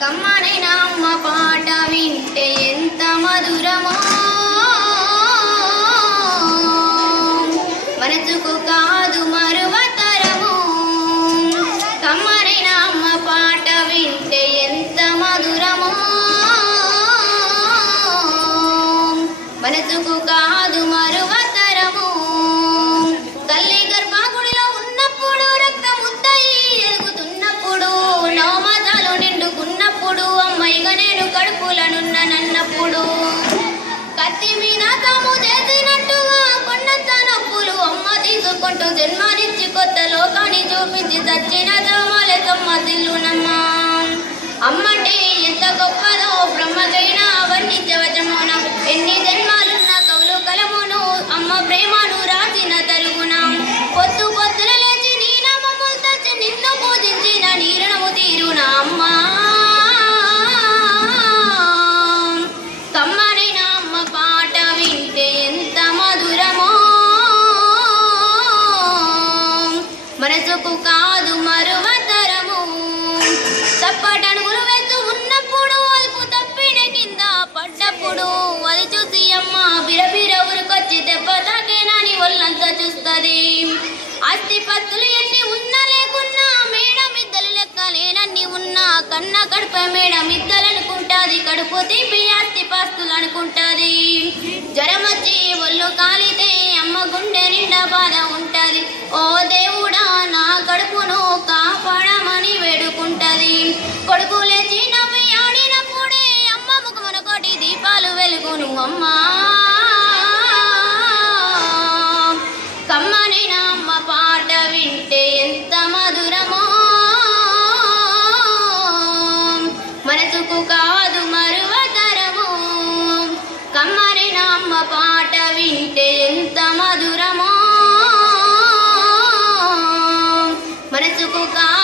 కమ్మనైన అమ్మ పాట వింటే ఎంత మధురమో. మనసుకు కాదు మరువతరము. కమ్మనైన అమ్మ పాట వింటే ఎంత మధురమో. మనసుకు కాదు కడుపులనున్న నన్నప్పుడు. కత్తి మీద తాము చేసినట్టుగా కొండంత నొప్పులు అమ్మ తీసుకుంటూ జన్మనిచ్చి కొత్త లోకాన్ని చూపించి చచ్చిన జోమల సమ్మతిల్లునమ్మా అమ్మంటే అమ్మ మనసుకు కాదు మరువతరము. తప్పటడుగులు వేస్తూ ఉన్నప్పుడు అదుపు తప్పిన కింద పడ్డప్పుడు అది చూసి అమ్మ బిరబిర ఉరికొచ్చి దెబ్బ తాకేనని ఒళ్ళంతా చూస్తుంది. ఆస్తి పత్తులు ఎన్ని ఉన్నా లేకున్నా మేడ మిద్దలు లెక్క లేనన్ని ఉన్నా కన్న కడుప మేడ మిద్దలు అనుకుంటాది కడుపు తీపి అమ్మ. కమ్మనైన అమ్మ పాట వింటే ఎంత మధురమో. మనసుకు కాదు మరువతరము. కమ్మనైన అమ్మ పాట వింటే ఎంత మధురమో. మనసుకు కాదు